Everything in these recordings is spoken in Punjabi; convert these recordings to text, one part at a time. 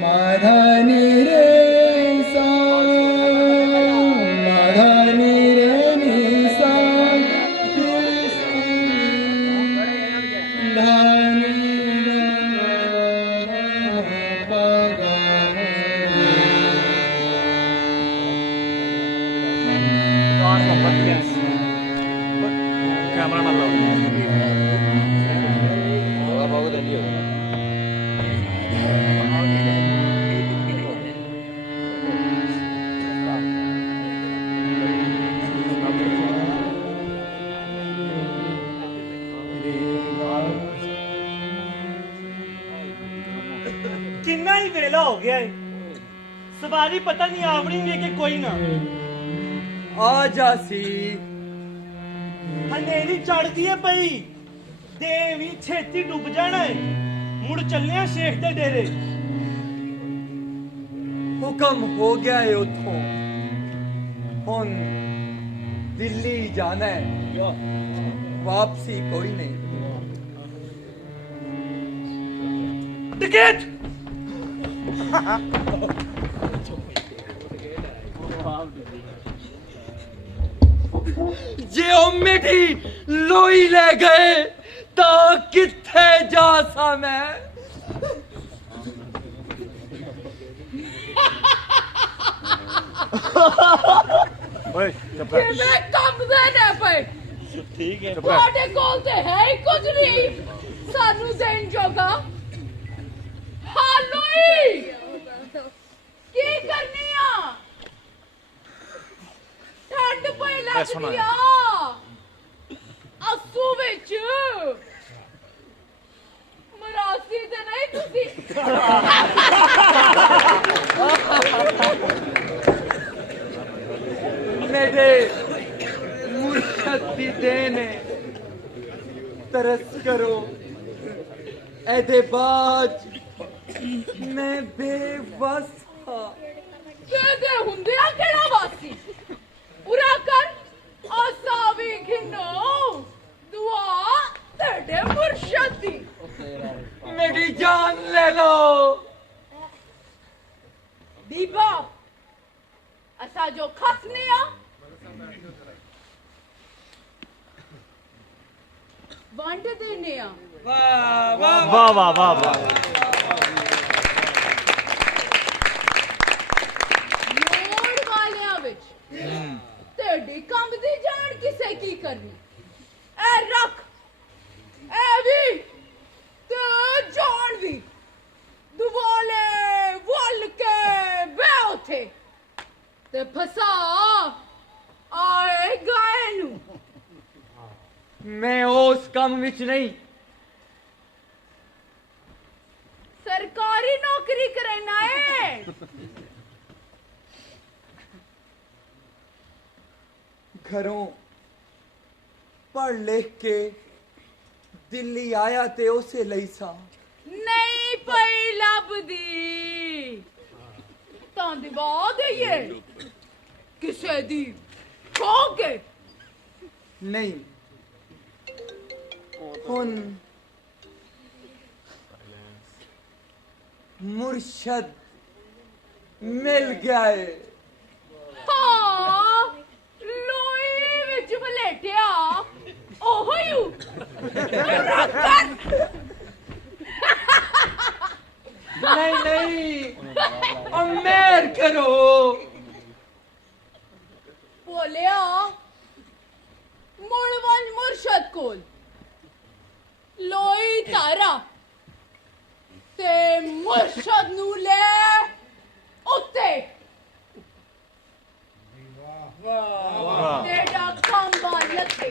माधानी रे सा माधानी रे नी सा धानी कैमरा ना लाओ किन्ना ही वेला हो गया है, सवारी पता नहीं आवनी है कि कोई ना आ जासी हनेरी चढ़दी है पई देवी छेती डूब जाना है मुड़ चलने शेख दे डेरे हुक्म हो गया है उठो हुन दिल्ली जाना है वापसी कोई नहीं टिकट जे ओ मिठी लोई ले गए तो किथे जा सा मैं ओए चुप कर किਵੇਂ ਕੰਮ ਦੇ ਨੇ ਪਏ ठीक है ਤੁਹਾਡੇ ਕੋਲ ਤੇ ਹੈ ਹੀ ਕੁਝ ਨਹੀਂ ਸਾਨੂੰ ਦੇਣ ਜੋਗਾ ਹਾਲੋਈ ਕੀ ਕਰਨੀ ਆ ਠੰਡ ਪਈ ਲੱਗਦੀ ਆ ਅਸੂ ਵਿੱਚ ਮਰਾਸੀ ਤੇ ਨਹੀਂ ਤੁਸੀਂ मेरे मुर्शद दी देन है तरस करो ऐदे बाज मैं बेवस हाँ ਕਿਹਦੇ ਹੁੰਦੇ ਆ ਕਿਹੜਾ ਵਾਸੀ ਪੂਰਾ ਕਰ ਅਸਾਵੀ ਘਿਨੋ ਦੁਆ ਤੇਰੇ ਮੁਰਸ਼ਦ ਦੀ मेरी जान ले लो ਬੀਬਾ ਅਸਾਂ ਜੋ ਖਸਨੇ ਆ ਵੰਡ ਦੇਨੇ ਆ वाह वाह वाह वाह वाह वाह ਲੋੜ ਵਾਲਿਆਂ ਵਿੱਚ ਤੇਡੀ ਕੰਬਦੀ ਜਾਣ ਕਿਸੇ ਕੀ ਕਰਨੀ ਐ ਰੱਖ ਐ ਵੀ ਤੇ ਜਾਣ ਵੀ ਦੁਵਾਲੇ ਵੱਲ ਕੇ ਬੈ ਉਥੇ ਤੇ ਫਸਾ ਆਏ ਗਾਏ ਨੂੰ मैं उस काम विच नहीं सरकारी नौकरी करना है घरों पढ़ लिख के दिल्ली आया ते उसे लई सा नहीं पई लभदी ਤਾਂ ਦਿਵਾ ਦਈਏ ਕਿਸੇ ਦੀ ਖੋ ਕੇ नहीं हुन मुर्शद मिल गया है ਹਾਂ ਲੋਈ ਵਿੱਚ ਵਲੇਟਿਆ ਉਹੋ ਹੀ ਰੱਖਣ नहीं नहीं अमेर करो ਬੋਲਿਆ ਮੁੜਵੰਜ ਮੁਰਸ਼ਦ ਕੋਲ ਲੋਈ ਤਾਰਾ ਤੇ ਮੁਰਸ਼ਦ ਨੂੰ ਲੈ ਉੱਤੇ वाह ਤੇਰਾ ਕੰਬਾ ਲੱਤੇ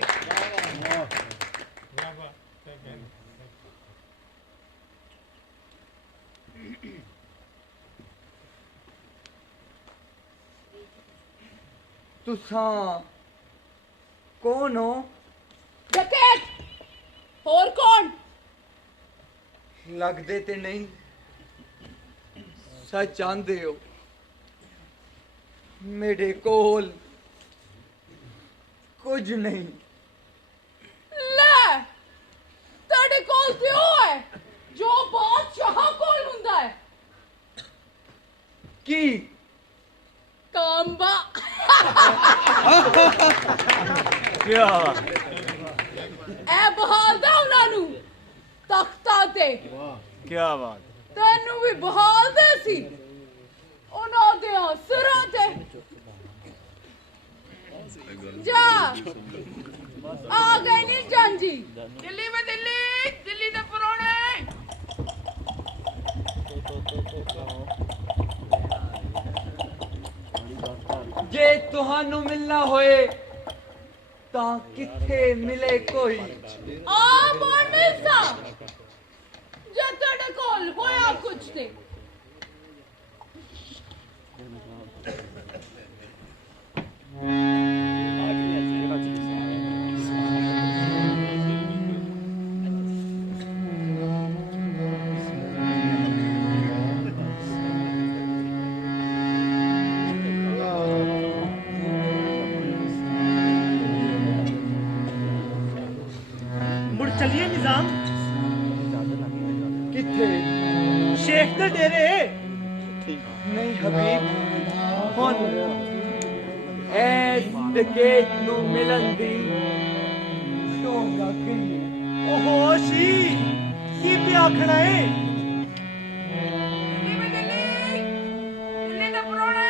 तुसां कौन हो ਡਕੈਤ ਹੋਰ ਕੌਣ लगदे ते नहीं सच आंदे हो मेरे कोल कुछ नहीं ਲੈ ਤੁਹਾਡੇ ਕੋਲ ਤੇ ਉਹ ਹੈ ਜੋ ਬਾਦਸ਼ਾਹ की कांबा क्या ए बहालदा उन्हां नू तख्ता ते क्या बात ਤੈਨੂੰ ਵੀ ਬਹਾਲਦੇ ਸੀ ਉਹਨਾਂ ਦੇ ਸਿਰਾਂ ਤੇ ਜਾ ਆ ਗਈ ਨੀ ਜਾਂਜੀ ਦਿੱਲੀ ਮੈਂ ਦਿੱਲੀ ਦੇ ਪਰੋਣੇ ਜੇ ਤੁਹਾਨੂੰ ਮਿਲਣਾ ਹੋਏ ਤਾਂ ਕਿੱਥੇ ਮਿਲੇ ਕੋਈ ਆ ਕੌਣ ਮਿਲਦਾ ਜੇ ਤੁਹਾਡੇ ਕੋਲ ਹੋਇਆ ਕੁਛ ਤੇ ਮੁੜ ਚੱਲੀਏ ਨਿਜ਼ਾਮ ਕਿੱਥੇ ਸ਼ੇਖ ਦੇ ਡੇਰੇ ਨਹੀਂ ਹਬੀਬ ਹੁਣ ਐਸ ਡਕੈਤ ਨੂੰ ਮਿਲਣ ਦੀ ਸ਼ੌਂਕ ਗਈ ਉਹ ਹੋਸ਼ੀ ਕੀ ਪਿਆ ਆਖਣਾ ਏ ਦਿੱਲੀ ਮੈਂ ਦਿੱਲੀ ਦੇ ਪਰੋਣੇ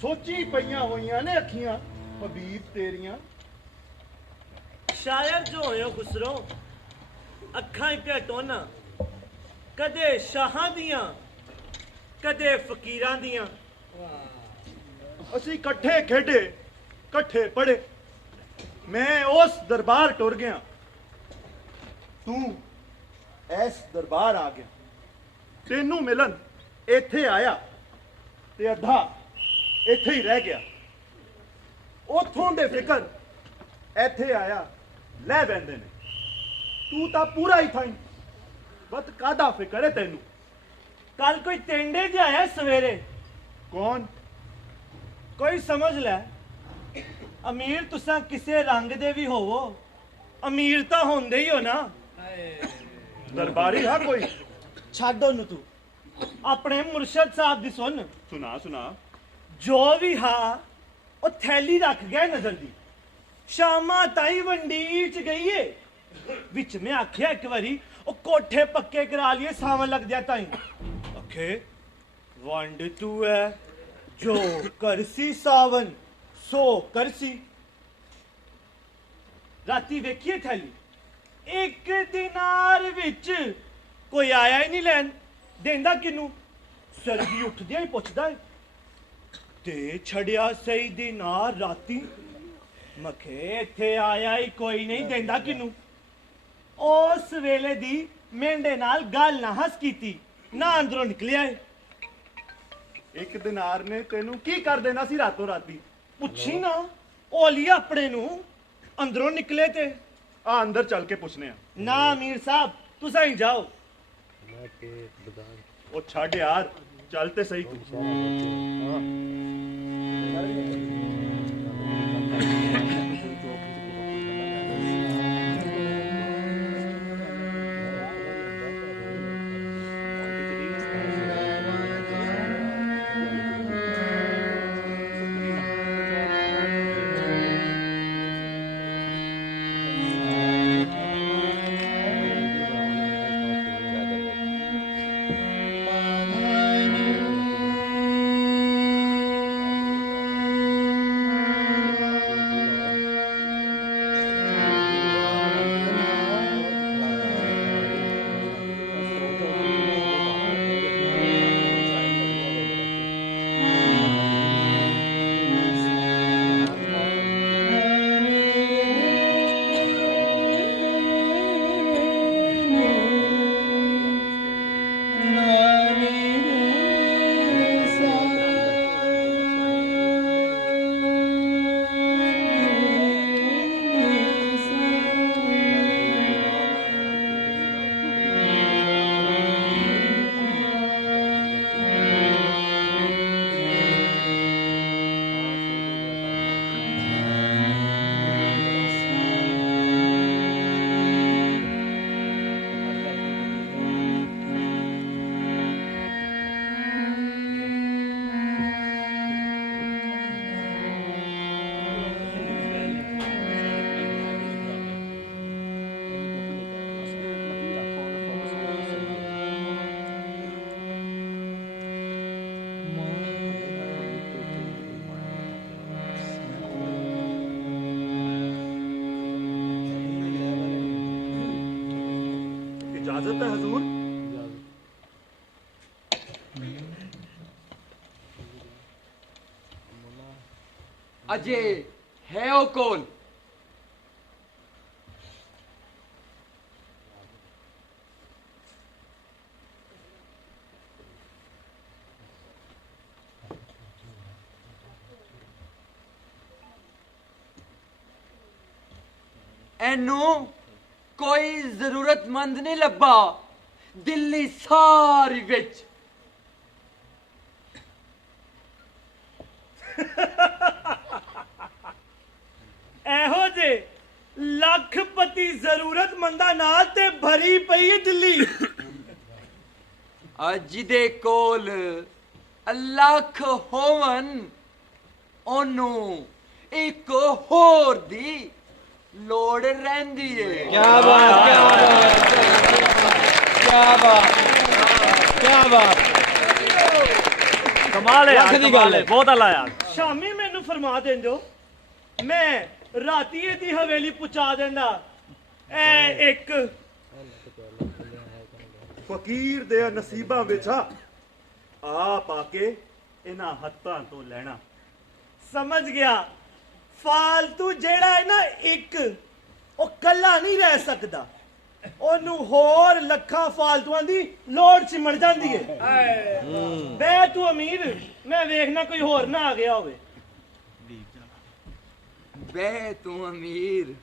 ਸੋਚੀ ਪਈਆਂ ਹੋਈਆਂ ਨੇ ਅੱਖੀਆਂ ਹਬੀਬ ਤੇਰੀਆਂ ਸ਼ਾਇਰ ਜੋ ਹੋਇਓ ਖੁਸਰੋ ਅੱਖਾਂ ਤੇ ਟੋਨਾ ਕਦੇ ਸ਼ਾਹਾਂ ਦੀਆਂ ਕਦੇ ਫਕੀਰਾਂ ਦੀਆਂ ਅਸੀਂ ਇਕੱਠੇ ਖੇਡੇ ਇਕੱਠੇ ਪੜੇ ਮੈਂ ਉਸ ਦਰਬਾਰ ਟੁਰ ਗਿਆ ਤੂੰ ਐਸ ਦਰਬਾਰ ਆ ਗਿਆ ਤੈਨੂੰ ਮਿਲਣ ਇੱਥੇ ਆਇਆ ਤੇ ਅੱਧਾ ਇੱਥੇ ਹੀ ਰਹਿ ਗਿਆ ਉਥੋਂ ਦੇ ਫਿਕਰ ਇੱਥੇ ਆਇਆ ਲੈ ਬੈਂਦੇ ਨੇ ਤੂੰ ਤਾਂ ਪੂਰਾ ਹੀ ਥਾਈ ਬਤ ਕਾਦਾ ਫਿਕਰ ਹੈ ਤੈਨੂੰ ਕੱਲ ਕੋਈ ਟੈਂਡੇ ਜਿਹਾ ਆਇਆ ਸਵੇਰੇ ਕੌਣ ਕੋਈ ਸਮਝ ਲੈ ਅਮੀਰ ਤੁਸਾਂ ਕਿਸੇ ਰੰਗ ਦੇ ਵੀ ਹੋਵੋ ਅਮੀਰ ਤਾਂ ਹੁੰਦੇ ਹੀ ਹੋ ਨਾ ਦਰਬਾਰੀ ਹਾਂ ਕੋਈ ਛੱਡ ਉਹਨੂੰ ਤੂੰ ਆਪਣੇ ਮੁਰਸ਼ਦ ਸਾਹਿਬ ਦੀ ਸੁਣ ਸੁਣਾ ਜੋ ਵੀ ਹਾਂ ਉਹ ਥੈਲੀ ਰੱਖ ਗਿਆ ਨਜ਼ਰ ਦੀ ਸ਼ਾਮਾਂ ਤਾਈ ਵੰਡੀ ਚ ਗਈਏ ਵਿੱਚ ਮੈਂ ਆਖਿਆ ਇੱਕ ਵਾਰੀ ਉਹ ਕੋਠੇ ਪੱਕੇ ਕਰਾ ਲਈਏ ਸਾਵਣ ਲੱਗ ਜਾ ਤਾਈ ਅਖੇ ਵੰਡ ਤੂੰ ਹੈ ਜੋ ਕਰਸੀ ਸਾਵਨ ਸੋ ਕਰਸੀ ਰਾਤੀ ਵੇਖੀਏ ਥੈਲੀ ਇੱਕ ਦਿਨਾਰ ਵਿੱਚ ਕੋਈ ਆਇਆ ਹੀ ਨਹੀਂ ਲੈਣ ਦੇਂਦਾ ਕਿਨੂੰ ਸਰਦੀ ਉੱਠਦਿਆਂ ਹੀ ਪੁੱਛਦਾ ਤੇ ਛੜਿਆ ਸਹੀ ਦਿਨਾਰ ਰਾਤੀ ਮਖੇ ਇੱਥੇ ਆਇਆ ਹੀ ਕੋਈ ਨਹੀਂ ਦੇਂਦਾ ਕਿਨੂੰ ਉਸ ਵੇਲੇ ਦੀ ਮੇਂਢੇ ਨਾਲ ਗੱਲ ਨਾ ਹੱਸ ਕੀਤੀ ਨਾ ਅੰਦਰੋਂ ਨਿਕਲਿਆ ਏ ਇੱਕ ਦਿਨਾਰ ਨੇ ਤੈਨੂੰ ਕੀ ਕਰ ਦੇਣਾ ਸੀ ਰਾਤੋਂ ਰਾਤੀ ਪੁੱਛੀ ਨਾ ਔਲੀਆ ਆਪਣੇ ਨੂੰ ਅੰਦਰੋਂ ਨਿਕਲੇ ਤੇ ਆ ਅੰਦਰ ਚੱਲ ਕੇ ਪੁੱਛਨੇ ਆ ਨਾ ਅਮੀਰ ਸਾਹਿਬ ਤੁਸੀਂ ਹੀ ਜਾਓ ਉਹ ਛੱਡ ਯਾਰ ਚੱਲ ਤੇ ਸਹੀ ਤੂੰ ਅਜੇ ਹੈ ਉਹ ਕੋਲ ਇਹਨੂੰ ਕੋਈ ਜ਼ਰੂਰਤਮੰਦ ਨਹੀਂ ਲੱਭਾ ਦਿੱਲੀ ਸਾਰੀ ਵਿੱਚ ਇਹੋ ਜੇ ਲੱਖਪਤੀ ਜ਼ਰੂਰਤਮੰਦਾਂ ਨਾਲ ਤੇ ਭਰੀ ਪਈ ਹੈ ਦਿੱਲੀ ਅੱਜ ਦੇ ਕੋਲ ਲੱਖ ਹੋਵਨ ਉਹਨੂੰ ਇੱਕ ਹੋਰ ਦੀ ਲੋੜ ਰਹਿੰਦੀ ਏ क्या बात क्या बात क्या बात कमाल है यार कमाल है बहुत अला यार ਸ਼ਾਮੀ ਮੈਨੂੰ ਫਰਮਾ ਦਿੰਦੋ ਮੈਂ ਰਾਤੀ ਇਹਦੀ ਹਵੇਲੀ ਪਹੁੰਚਾ ਦਿੰਦਾ ਇਹ ਇੱਕ ਫਕੀਰ ਦੇ ਨਸੀਬਾਂ ਵਿੱਚ ਆ ਪਾ ਕੇ ਇਹਨਾਂ ਹੱਥਾਂ ਤੋਂ ਲੈਣਾ ਸਮਝ ਗਿਆ ਫਾਲਤੂ ਜਿਹੜਾ ਹੈ ਨਾ ਇੱਕ ਉਹ ਕੱਲਾ ਨਹੀਂ ਰਹਿ ਸਕਦਾ ਉਹਨੂੰ ਹੋਰ ਲੱਖਾਂ ਫਾਲਤੂਆਂ ਦੀ ਲੋੜ ਸਿਮੜ ਜਾਂਦੀ ਹੈ ਬੈ ਤੂੰ ਅਮੀਰ ਮੈਂ ਵੇਖਣਾ ਕੋਈ ਹੋਰ ਨਾ ਆ ਗਿਆ ਹੋਵੇ ਬੇ ਤੂੰ ਅਮੀਰ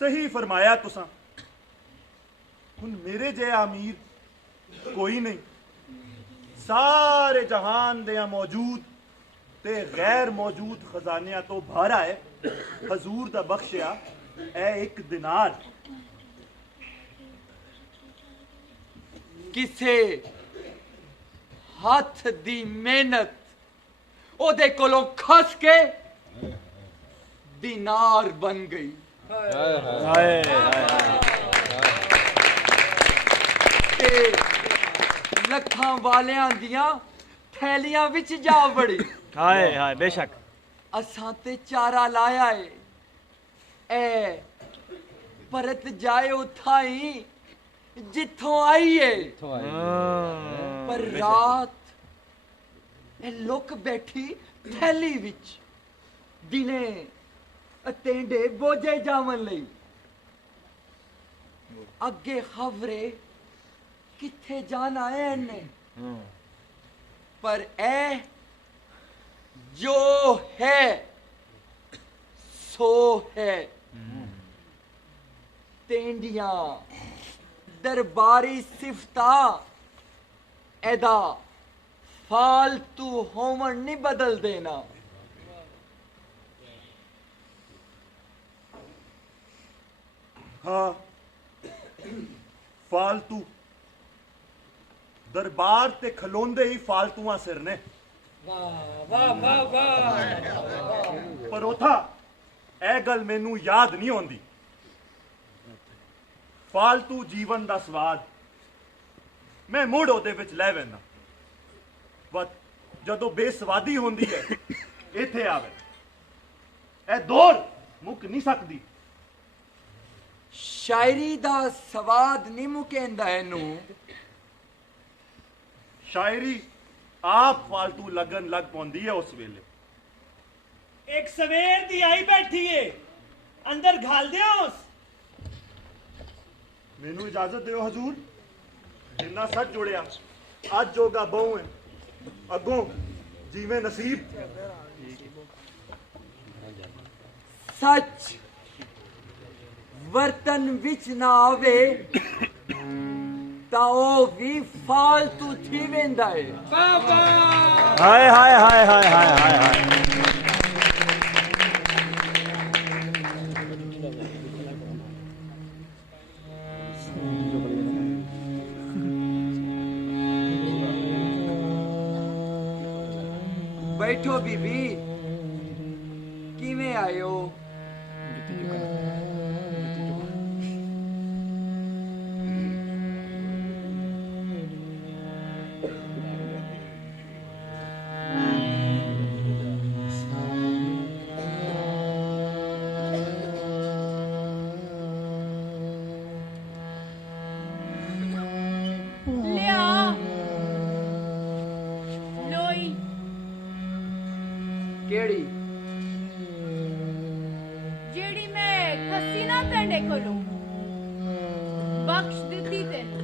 ਸਹੀ ਫਰਮਾਇਆ ਤੁਸਾਂ ਹੁਣ ਮੇਰੇ ਜਿਹਾ ਅਮੀਰ ਕੋਈ ਨਹੀਂ ਸਾਰੇ ਜਹਾਨ ਦੇ ਮੌਜੂਦ ਤੇ ਗੈਰ ਮੌਜੂਦ ਖਜ਼ਾਨਿਆਂ ਤੋਂ ਭਾਰਾ ਹੈ ਹਜ਼ੂਰ ਦਾ ਬਖਸ਼ਿਆ ਇਹ 1 ਦਿਨਾਰ ਕਿਸੇ ਹੱਥ ਦੀ ਮਿਹਨਤ ਉਹਦੇ ਕੋਲੋਂ ਖਸ ਕੇ ਦਿਨਾਰ ਬਣ ਗਈ हाय ਤੇ ਲੱਖਾਂ ਵਾਲਿਆਂ ਦੀਆਂ ਥੈਲੀਆਂ ਵਿੱਚ ਜਾ ਵੜੀ हाय हाय बेशक ਅਸਾਂ ਤੇ ਚਾਰਾ ਲਾਇਆ ਏ ਐ ਪਰਤ ਜਾਏ ਉਥਾਈ ਜਿੱਥੋਂ ਆਈ ਏ ਪਰ ਰਾਤ ਇਹ ਲੁਕ ਬੈਠੀ ਥੈਲੀ ਵਿੱਚ ਦਿਨੇ ਅਤੇਂਡੇ ਬੋਝੇ ਜਾਵਣ ਲਈ ਅੱਗੇ ਖਬਰੇ ਕਿੱਥੇ ਜਾਣਾ ਹੈ ਇਹਨੇ ਪਰ ਇਹ ਜੋ ਹੈ ਸੋ ਹੈ ਤੇਂਡੀਆਂ ਦਰਬਾਰੀ ਸਿਫਤਾਂ ਇਹਦਾ ਫਾਲਤੂ ਹੋਵਣ ਨਹੀਂ ਬਦਲ ਦੇਣਾ ਹਾਂ ਫਾਲਤੂ ਦਰਬਾਰ ਤੇ ਖਲੋਂਦੇ ਹੀ ਫਾਲਤੂਆਂ ਸਿਰ ਨੇ ਪਰ ਉਥਾ ਇਹ ਗੱਲ ਮੈਨੂੰ ਯਾਦ ਨਹੀਂ ਆਉਂਦੀ ਫਾਲਤੂ ਜੀਵਨ ਦਾ ਸਵਾਦ ਮੈਂ ਮੁੜ ਉਹਦੇ ਵਿੱਚ ਲੈ ਵੈਨਾ ਬਸ ਜਦੋਂ ਬੇਸਵਾਦੀ ਹੁੰਦੀ ਹੈ ਇੱਥੇ ਆਵੇ ਇਹ ਦੌਰ ਮੁੱਕ ਨਹੀਂ ਸਕਦੀ ਸ਼ਾਇਰੀ ਦਾ ਸਵਾਦ ਨਹੀਂ ਮੁਕੇਂਦਾ ਇਹਨੂੰ ਸ਼ਾਇਰੀ ਆਪ ਫਾਲਤੂ ਲੱਗਣ ਲੱਗ ਪਉਂਦੀ ਹੈ ਉਸ ਵੇਲੇ ਇੱਕ ਸਵੇਰ ਦੀ ਆਈ ਬੈਠੀ ਏ ਅੰਦਰ ਘਾਲ ਦਿਓ ਉਸ ਮੈਨੂੰ ਇਜਾਜ਼ਤ ਦਿਓ ਹਜ਼ੂਰ ਜਿੰਨਾ ਸੱਚ ਜੁੜਿਆ ਅੱਜ ਜੋਗਾ ਬਹੁ ਹੈ ਅੱਗੋਂ ਜਿਵੇਂ ਨਸੀਬ ਸੱਚ ਵਰਤਨ ਵਿੱਚ ਨਾ ਆਵੇ ਤਾਂ ਉਹ ਵੀ ਫਾਲਤੂ ਥੀ ਵੇਂਦਾ ਏ हाय हाय हाय हाय हाय हाय हाय ਬੈਠੋ ਬੀਬੀ ਕਿਵੇਂ ਆਇਓ ਲਿਆ ਤੇਰੇ ਕੋਲੋਂ ਬਖਸ਼ ਦਿੱਤੀ ਤੈਨੂੰ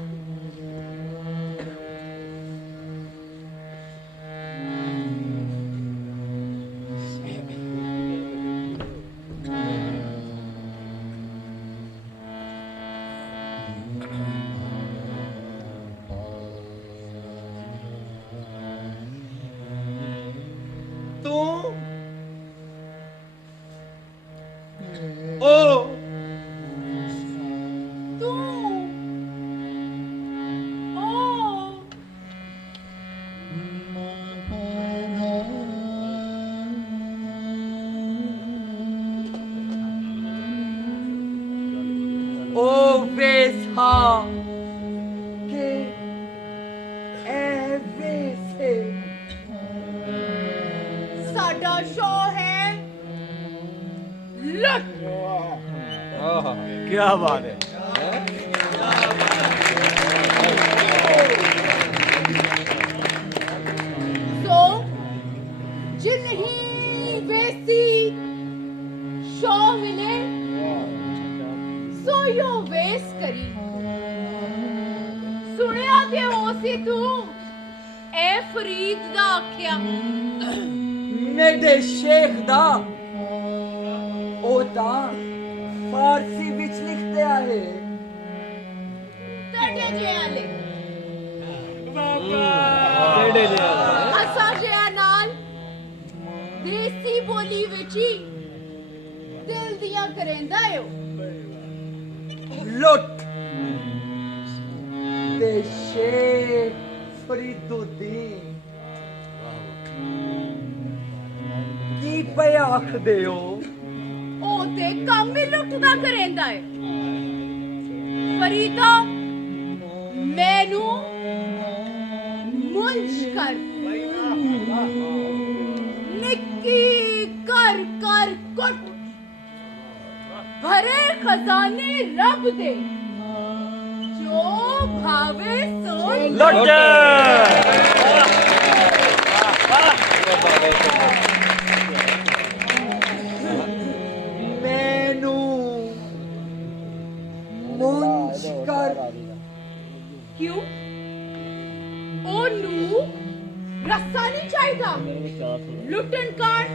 क्या बात है सो जिन्हीं वैसी शो मिले सो यो वेस करी सुनिया ते होसी तू ए फरीद दा आख्या मेरे शेख दा ओ दा फारसी विच लिखते आहे तड़े जे आले टेढ़े जे आले असा जे नाल देसी बोली विच ही दिल दियां करेंदा हो लुट ते शेख फरीदुद्दीन की पे आख दे हो ओ ते काम ही लुटदा करेंदा है फरीदा मैनू मुंज कर निक्की कर कर कुट भरे खजाने रब दे जो भावे सो लुट क्यों ओनू रस्सा नहीं चाहिदा लुटन कांड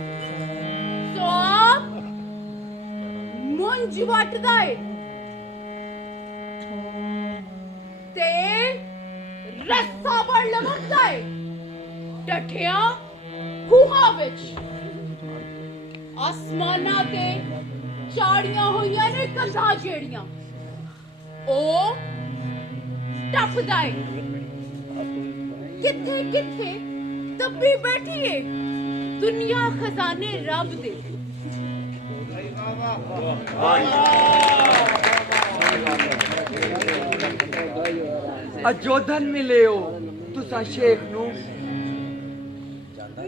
सो आप मुंज वटदा है ते रस्सा बड़ लमकदा है टठिया खूहा विच आसमाना ते चाड़ियां होइयां ने कंधा जेड़ियां ओ टपदा है किथे किथे तब्बी बैठी है दुनिया खजाने रब दे अजोधन मिले हो तुसा शेख नू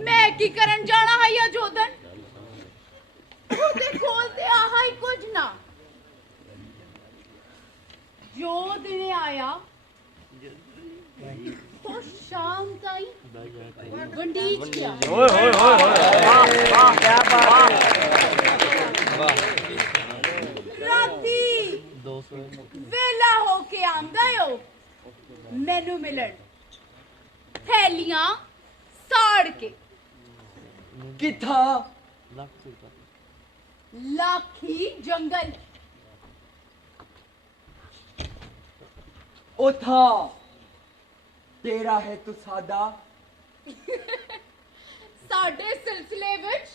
मैं की करन जाना है या जोधन ओदे कोल ते आहा ही कुछ ना जो दिन आया तो शाम ताई वंडीज क्या ओए ओए ओए वाह वाह क्या बात राती वेला होके आंदा हो मैनू मिलन थैलियां साड़ के किथा लाखी जंगल ओ था तेरा है तू सादा साडे सिलसिले विच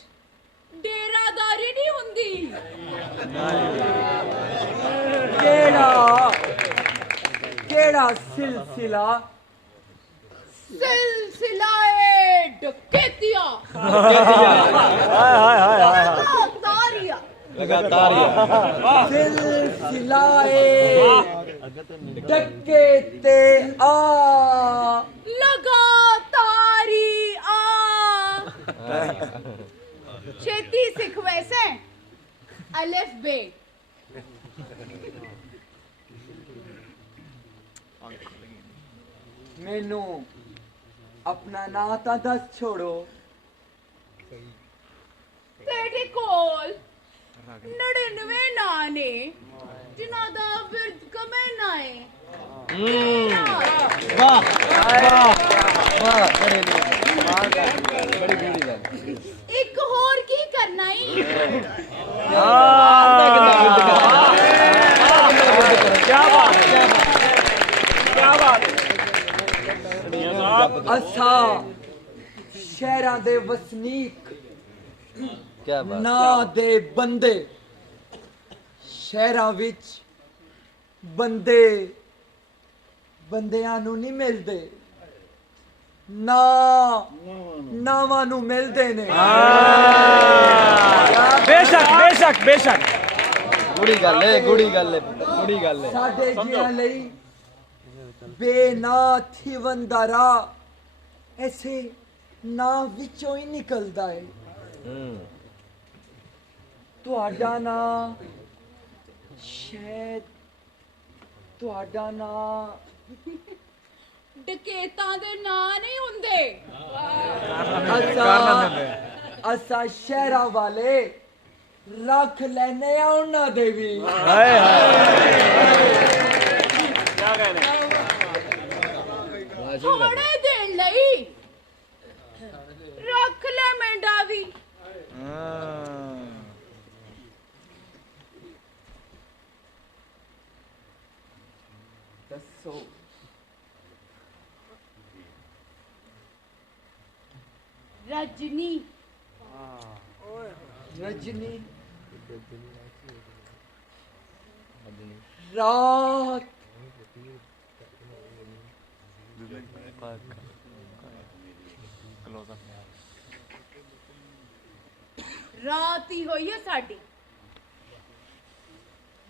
डेरादारी नहीं हुंदी केड़ा सिलसिला सिलसिलाए डकैतिया हाय हाय हाय तारिया सिलसिलाए डकैते आ लगातारी आ छेती सिख वैसे अलिफ बे मैनू अपना नाता दस छोड़ो तेरे कोल 99 ना ने ਇੱਕ ਹੋਰ ਕੀ ਕਰਨਾ ਈ क्या बात है, क्या बात है। ਅਸਾਂ ਸ਼ਹਿਰਾਂ ਦੇ ਵਸਨੀਕ ਨਾ ਦੇ ਬੰਦੇ ਸ਼ਹਿਰਾਂ ਵਿੱਚ ਬੰਦਿਆਂ ਨੂੰ ਨਹੀਂ ਮਿਲਦੇ ਨਾ ਨਾਵਾਂ ਨੂੰ ਮਿਲਦੇ ਨੇ बेशक बेशक बेशक ਗੁੜੀ ਗੱਲ ਹੈ ਸਾਡੇ ਜੀਆਂ ਲਈ ਬੇਨਾਂ ਥੀਵਨ ਦਾ ਰਾਹ ਐਸੇ ਨਾਂ ਵਿੱਚੋਂ ਹੀ ਨਿਕਲਦਾ ਹੈ ਤੁਹਾਡਾ ਨਾਂ ਸ਼ਾਇਦ ਤੁਹਾਡਾ ਨਾਂ ਡਕੈਤਾਂ ਦੇ ਨਾਂ ਨਹੀਂ ਹੁੰਦੇ ਅਸਾਂ ਸ਼ਹਿਰਾਂ ਵਾਲੇ ਰੱਖ ਲੈਨੇ ਆ ਉਹਨਾਂ ਦੇ ਵੀ हाय क्या कहने ਥੋੜੇ ਦੇਣ ਲਈ ਰੱਖ ਲੈ ਮੈਂਡਾ ਵੀ ਦੱਸੋ ਰਜਨੀ ਰਾਤ ਰਾਤ ਹੀ ਹੋਈ ਹੈ ਸਾਡੀ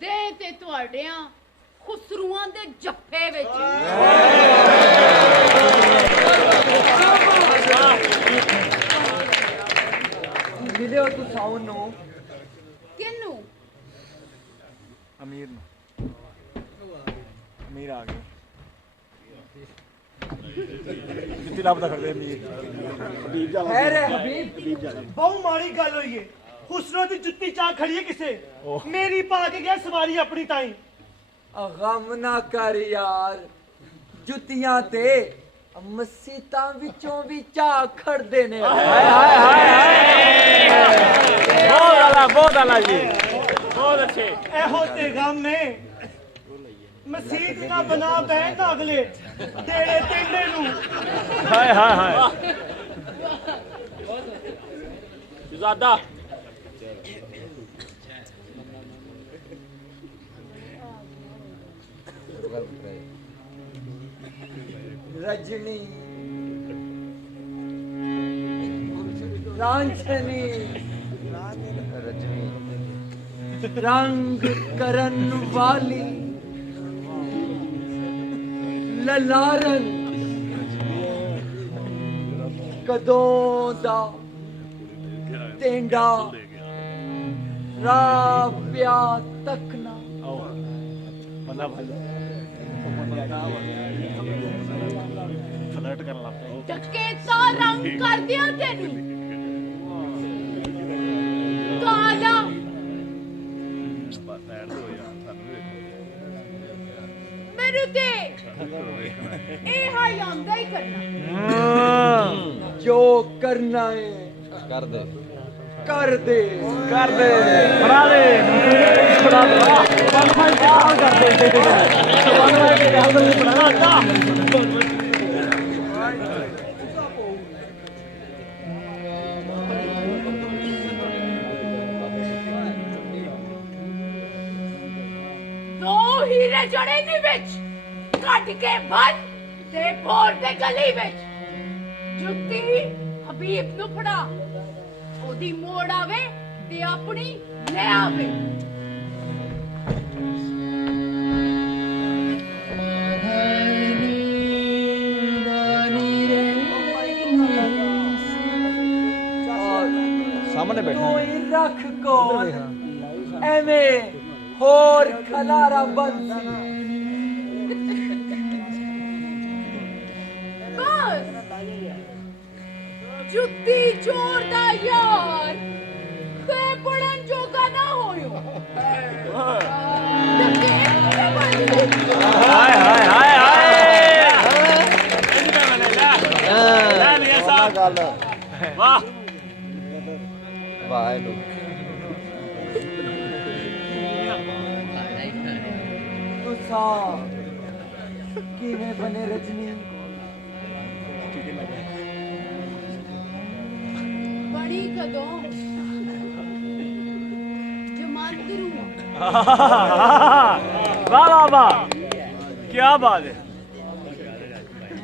ਦੇ ਤੇ ਤੁਹਾਡਿਆਂ ਖੁਸਰੂਆਂ ਦੇ ਜੱਫੇ ਵਿੱਚ ਮਿਲਿਓ ਤੂੰ ਸਾਉਨ ਨੂੰ ਕਿਹਨੂੰ अमीर आ गए जितनी लापता कर दे अमीर खैर है हबीब ਬਹੁ ਮਾੜੀ ਗੱਲ ਹੋਈ ਏ ਹੁਸਨੋ ਦੀ ਜੁੱਤੀ ਚਾਹ ਖੜੀ ਏ ਕਿਸੇ ਮੇਰੀ ਪਾ ਕੇ ਗਿਆ ਸਵਾਰੀ ਆਪਣੀ ਤਾਈ ਗਮ ਨਾ ਕਰ ਯਾਰ ਜੁੱਤੀਆਂ ਤੇ ਮਸੀਤਾਂ ਵਿੱਚੋਂ ਵੀ ਚਾਹ ਖੜਦੇ ਨੇ बहुत आला जी बहुत अच्छे ਇਹੋ ਤੇ ਗਮ ਨੇ ਮਸੀਤ ਨਾ ਬਣਾ ਬਹਿ ਤਾਂ ਅਗਲੇ ਤੇਰੇ ਟਿੰਡੇ ਨੂੰ हाय हाय हाय ज्यादा रजनी रांझनी रंग करन वाली ललारन कदों दा टेंडा राह पिया तकना फ्लर्ट करना ਡਕੈਤਾ ਰੰਗ ਕਰਦਿਆਂ ਤੈਨੂੰ ਕਾਲਾ ਮੈਨੂੰ ਤੇ ਇਹ ਹਾਈ ਆਉਂਦਾ ਹੀ ਕਰਨਾ जो करना है कर दे कर दे बना दे बना दे वन माइल के हाल कर दे वन माइल के हाल में बना ਦੋ ਹੀਰੇ ਜੜੇ ਨਹੀਂ ਵਿੱਚ ਕੱਢ ਕੇ ਬੰਨ ਤੇ ਬੋਰ ਦੇ ਗਲੀ ਵਿੱਚ ਜੁੱਤੀ ਹਬੀਬ ਨੂੰ ਫੜਾ ਉਹਦੀ ਮੋੜ ਆਵੇ ਤੇ ਆਪਣੀ ਲੈ ਆਵੇ सामने बैठा कोई रख कोन एवें होर खलारा बंसी ਬਸ ਜੁੱਤੀ ਚੋਰ ਦਾ ਯਾਰ ਤੇ ਪੜਨ ਜੋਗਾ ਨਾ ਹੋਇਓ हाय हाय हाय वाह वाह तुसा किवें बने रजनी बड़ी कदों जमानदरू वाह वाह वाह क्या बात है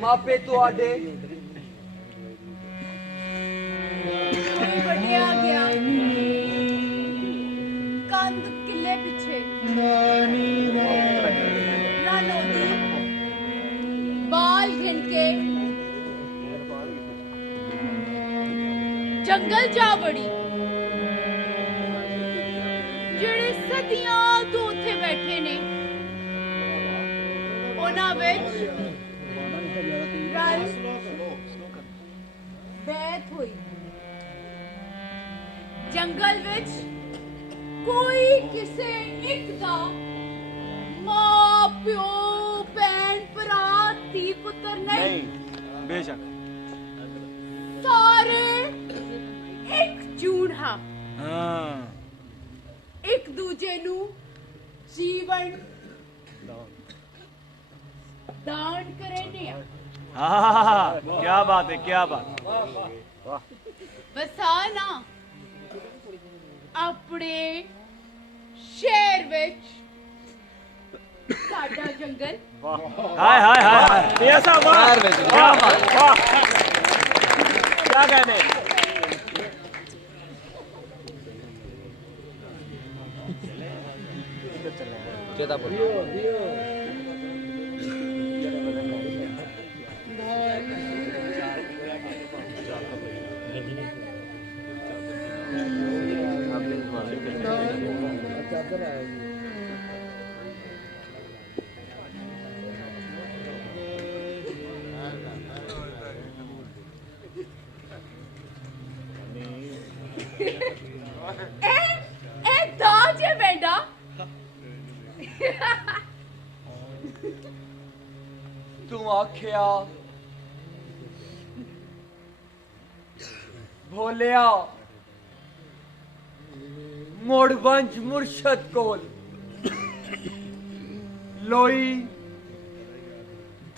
मापे तुहाडे कोई वड्डिया गया कंद किले पिछे रानोदी बाल गिन के जंगल जा बड़ी ਜਿਹੜੇ ਸਦੀਆਂ ਤੋਂ ਉੱਥੇ ਬੈਠੇ ਨੇ ਉਹਨਾਂ ਵਿੱਚ ਰਲ ਬੈਠ ਹੋਈ ਜੰਗਲ ਵਿੱਚ ਕੋਈ ਕਿਸੇ ਇੱਕ ਦਾ ਮਾਂ ਪਿਓ ਭੈਣ ਭਰਾ ਧੀ ਪੁੱਤਰ ਨਹੀਂ बेशक ਸਾਰੇ ਇੱਕ ਜੂਨ ਹਾਂ हाँ ਇੱਕ ਦੂਜੇ ਨੂੰ ਜੀਵਨ ਦਾਨ ਕਰਨੇ ਆ हाँ क्या बात है क्या बात ਵਸਾਨਾ ਆਪਣੇ ਸ਼ਹਿਰ ਵਿੱਚ ਸਾਡਾ ਜੰਗਲ हाय हाय हाय हाय ऐसा वाह क्या बात वाह क्या कहने ਇਹ ਦਾਜ ਹੈ ਬੇਟਾ तू आख्या भोलिया मोड़वंज मुर्शद कोल लोई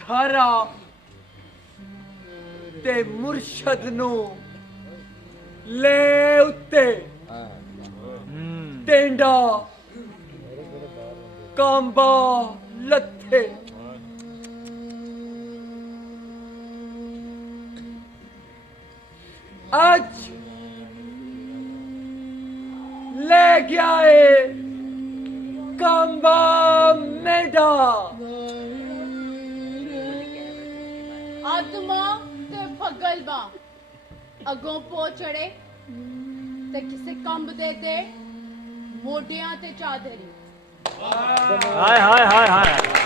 धारा ते मुर्शद नू ले उत्ते टेंडा कांबा लथे आज ले गया है कांबा मेडा आत्मा ते फगलवा अगों पहुंचड़े ते किसे कंब दे दे मोडियां ते चादरी हाय हाय हाय हाय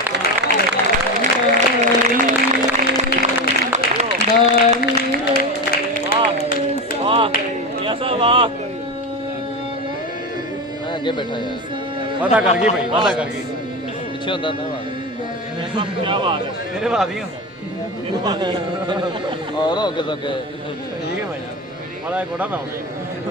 आगे बैठा यार वादा कर गई भाई वादा कर गई पीछे होता मैं क्या बात है मेरे बाद ही हूँ और हो के ठीक है भाई वाला एक घोड़ा मैं